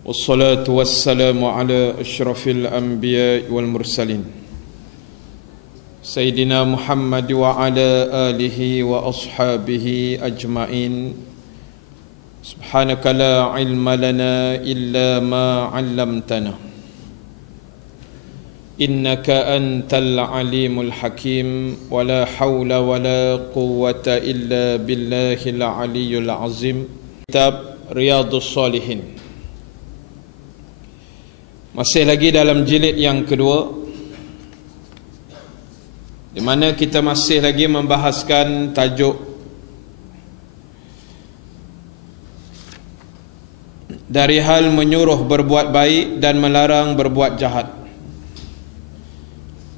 والصلاة والسلام على أشرف الأنبياء والمرسلين سيدنا محمد وعلى آله وأصحابه أجمعين سبحانك لا علم لنا إلا ما علمتنا إنك أنت العليم الحكيم ولا حول ولا قوة إلا بالله العلي العظيم. Kitab Riyadhus Shalihin, masih lagi dalam jilid yang kedua, di mana kita masih lagi membahaskan tajuk dari hal menyuruh berbuat baik dan melarang berbuat jahat.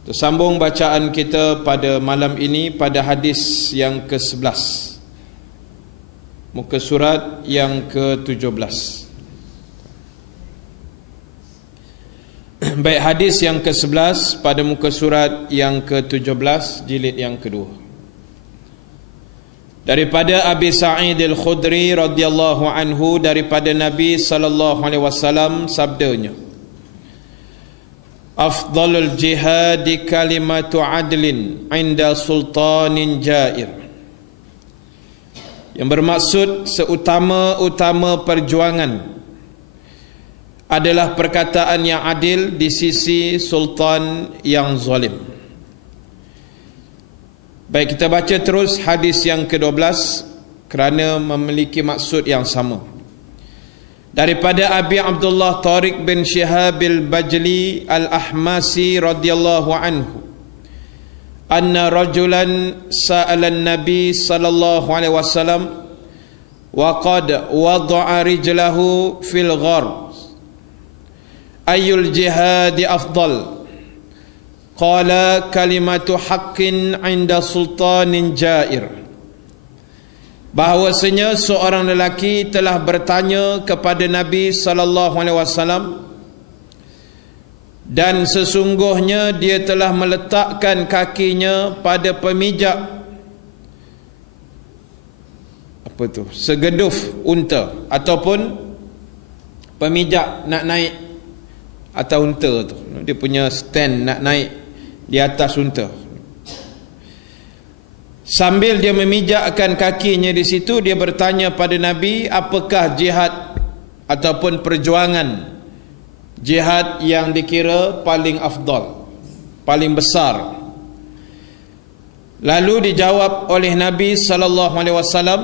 Tersambung bacaan kita pada malam ini pada hadis yang ke-11, muka surat yang ke-17. Baik, hadis yang ke-11 pada muka surat yang ke-17 jilid yang kedua, daripada Abi Sa'id Al-Khudri radhiyallahu anhu, daripada Nabi sallallahu alaihi wasallam sabdanya, afdalul jihad kalimatu adlin inda sultanin jair. Yang bermaksud seutama-utama perjuangan adalah perkataan yang adil di sisi sultan yang zalim. Baik, kita baca terus hadis yang ke-12 kerana memiliki maksud yang sama. Daripada Abi Abdullah Tariq bin Shihab al-Bajli al-Ahmasi radhiyallahu anhu, anna rajulan sa'ala an-nabi sallallahu alaihi wasallam wa qad wada'a rijlahu fil ghar ayyul jihadi afdal, qala kalimatu haqqin 'inda sultanin jair. Bahawasanya seorang lelaki telah bertanya kepada Nabi sallallahu alaihi wasallam, dan sesungguhnya dia telah meletakkan kakinya pada pemijak segeduf unta ataupun pemijak nak naik atas unta tu, dia punya stand nak naik di atas unta. Sambil dia memijakkan kakinya di situ, dia bertanya pada Nabi, apakah jihad ataupun perjuangan jihad yang dikira paling afdal, paling besar? Lalu dijawab oleh Nabi sallallahu alaihi wasallam,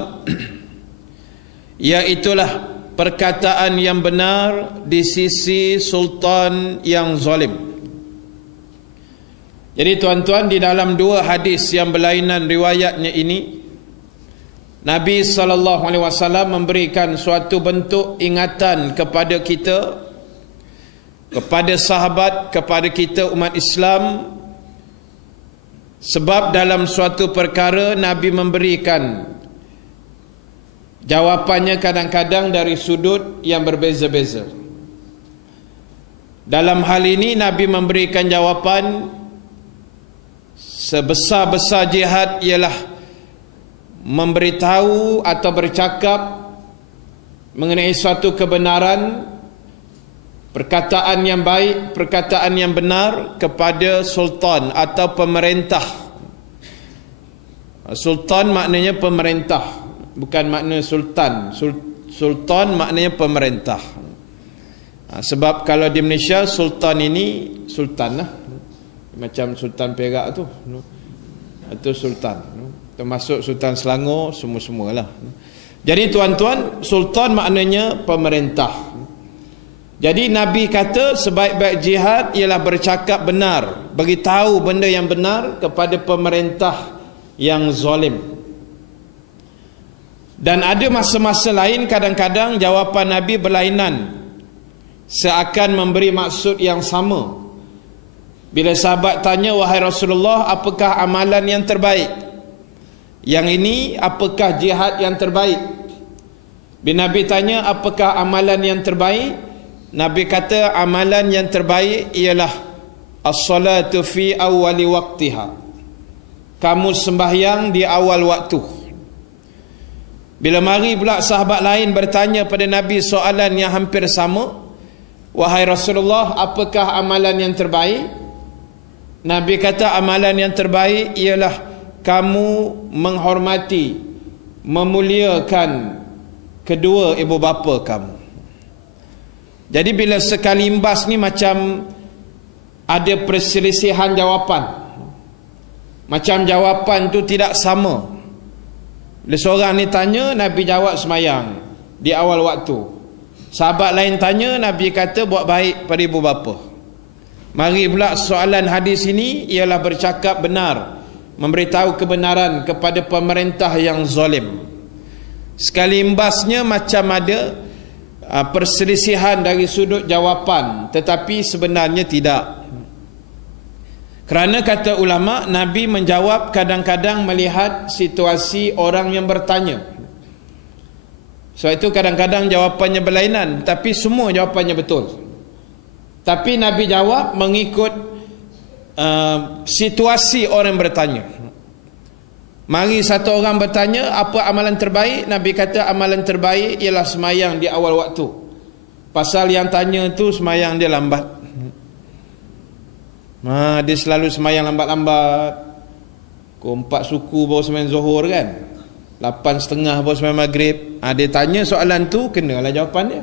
iaitulah perkataan yang benar di sisi sultan yang zalim. Jadi tuan-tuan, di dalam dua hadis yang berlainan riwayatnya ini, Nabi sallallahu alaihi wasallam memberikan suatu bentuk ingatan kepada kita, kepada sahabat, kepada kita umat Islam. Sebab dalam suatu perkara Nabi memberikan jawapannya kadang-kadang dari sudut yang berbeza-beza. Dalam hal ini Nabi memberikan jawapan sebesar-besar jihad ialah memberitahu atau bercakap mengenai suatu kebenaran, perkataan yang baik, perkataan yang benar kepada sultan atau pemerintah. Sultan maknanya pemerintah, bukan makna sultan. Sultan maknanya pemerintah. Sebab kalau di Malaysia sultan ini sultan lah, macam Sultan Perak tu, itu sultan, termasuk Sultan Selangor, semua-semualah. Jadi tuan-tuan, sultan maknanya pemerintah. Jadi Nabi kata sebaik-baik jihad ialah bercakap benar, beritahu benda yang benar kepada pemerintah yang zalim. Dan ada masa-masa lain kadang-kadang jawapan Nabi berlainan, seakan memberi maksud yang sama. Bila sahabat tanya, wahai Rasulullah, apakah amalan yang terbaik? Yang ini, apakah jihad yang terbaik? Bila Nabi tanya, apakah amalan yang terbaik? Nabi kata, amalan yang terbaik ialah as-salatu fi awwali waqtiha. Kamu sembahyang di awal waktu. Bila mari pula sahabat lain bertanya pada Nabi soalan yang hampir sama, wahai Rasulullah, apakah amalan yang terbaik? Nabi kata, amalan yang terbaik ialah kamu menghormati, memuliakan kedua ibu bapa kamu. Jadi bila sekali imbas ni macam ada perselisihan jawapan, macam jawapan tu tidak sama. Bila seorang ni tanya, Nabi jawab semayang di awal waktu. Sahabat lain tanya, Nabi kata buat baik pada ibu bapa. Mari pula soalan hadis ini ialah bercakap benar, memberitahu kebenaran kepada pemerintah yang zalim. Sekali imbasnya macam ada perselisihan dari sudut jawapan, tetapi sebenarnya tidak. Kerana kata ulama, Nabi menjawab kadang-kadang melihat situasi orang yang bertanya. Sebab itu kadang-kadang jawapannya berlainan, tapi semua jawapannya betul. Tapi Nabi jawab mengikut situasi orang bertanya. Mari satu orang bertanya, apa amalan terbaik? Nabi kata amalan terbaik ialah semayang di awal waktu. Pasal yang tanya tu semayang dia lambat. Dia selalu semayang lambat-lambat. Pukul 4 suku baru semayang Zuhur kan, 8.30 baru semayang Maghrib. Dia tanya soalan tu, kenalah jawapan dia.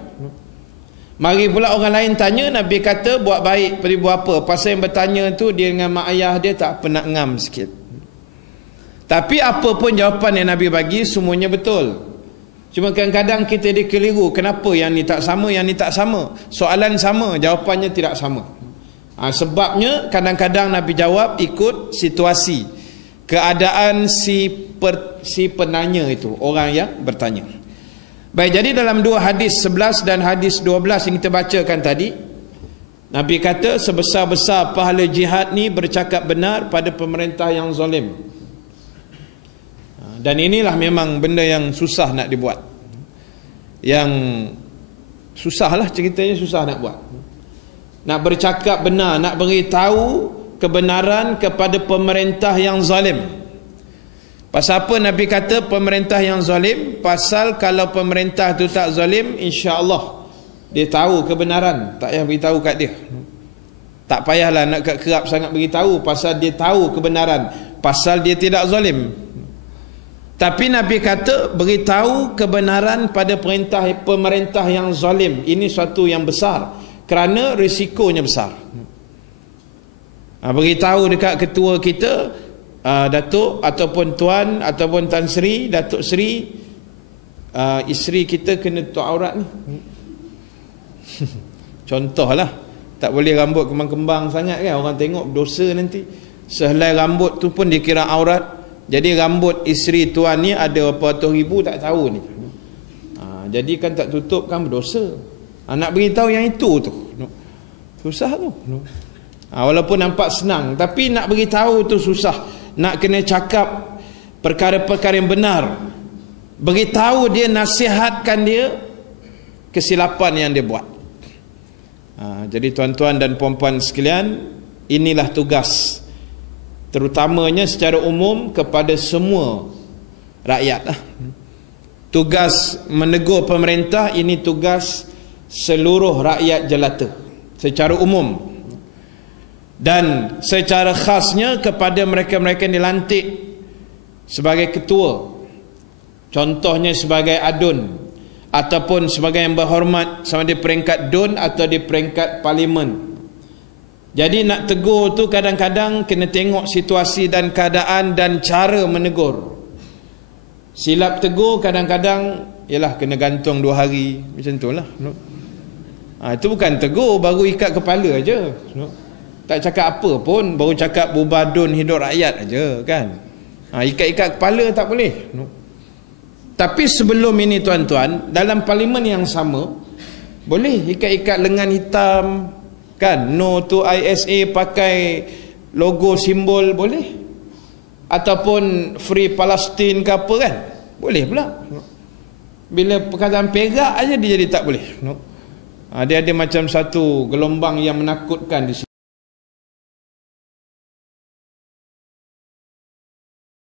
Mari pula orang lain tanya, Nabi kata buat baik pada ibu bapa. Pasal yang bertanya tu dia dengan mak ayah dia tak pernah ngam sikit. Tapi apa pun jawapan yang Nabi bagi semuanya betul. Cuma kadang-kadang kita dikeliru, kenapa yang ni tak sama, yang ni tak sama. Soalan sama, jawapannya tidak sama. Sebabnya kadang-kadang Nabi jawab ikut situasi, keadaan si penanya itu, orang yang bertanya. Baik, jadi dalam dua hadis 11 dan hadis 12 yang kita bacakan tadi, Nabi kata sebesar-besar pahala jihad ni bercakap benar pada pemerintah yang zalim. Dan inilah memang benda yang susah nak dibuat. Yang susahlah ceritanya, susah nak buat. Nak bercakap benar, nak beritahu kebenaran kepada pemerintah yang zalim. Pasal apa Nabi kata pemerintah yang zalim? Pasal kalau pemerintah tu tak zalim, insya-Allah dia tahu kebenaran, tak payah beritahu kat dia. Tak payahlah nak kerap sangat beritahu, pasal dia tahu kebenaran, pasal dia tidak zalim. Tapi Nabi kata beritahu kebenaran pada pemerintah yang zalim. Ini suatu yang besar kerana risikonya besar. Beritahu dekat ketua kita, Datuk ataupun Tuan ataupun Tan Sri, Datuk Sri, isteri kita kena tutup aurat ni. Contohlah, tak boleh rambut kembang-kembang sangat kan, orang tengok dosa nanti. Sehelai rambut tu pun dikira aurat. Jadi rambut isteri tuan ni ada berapa ratus ribu tak tahu ni. Jadi kan tak tutup kan berdosa. Nak beritahu yang itu tu susah tu. Walaupun nampak senang, tapi nak beritahu tu susah. Nak kena cakap perkara-perkara yang benar, beritahu dia, nasihatkan dia kesilapan yang dia buat. Jadi tuan-tuan dan puan-puan sekalian, inilah tugas, terutamanya secara umum kepada semua rakyat. Tugas menegur pemerintah ini tugas seluruh rakyat jelata secara umum, dan secara khasnya kepada mereka-mereka yang dilantik sebagai ketua, contohnya sebagai adun ataupun sebagai yang berhormat sama di peringkat dun atau di peringkat parlimen. Jadi nak tegur tu kadang-kadang kena tengok situasi dan keadaan dan cara menegur. Silap tegur kadang-kadang ialah kena gantung 2 hari, macam tu lah. Itu bukan tegur, baru ikat kepala aja. Tak cakap apa pun, baru cakap bubar dun hidup rakyat aja kan. Ikat-ikat kepala tak boleh. Tapi sebelum ini tuan-tuan, dalam parlimen yang sama boleh ikat-ikat lengan hitam kan, no to ISA, pakai logo simbol boleh, ataupun free Palestine ke apa kan, boleh pula. Bila perkataan Perak aja dia jadi tak boleh. Dia ada macam satu gelombang yang menakutkan di situ.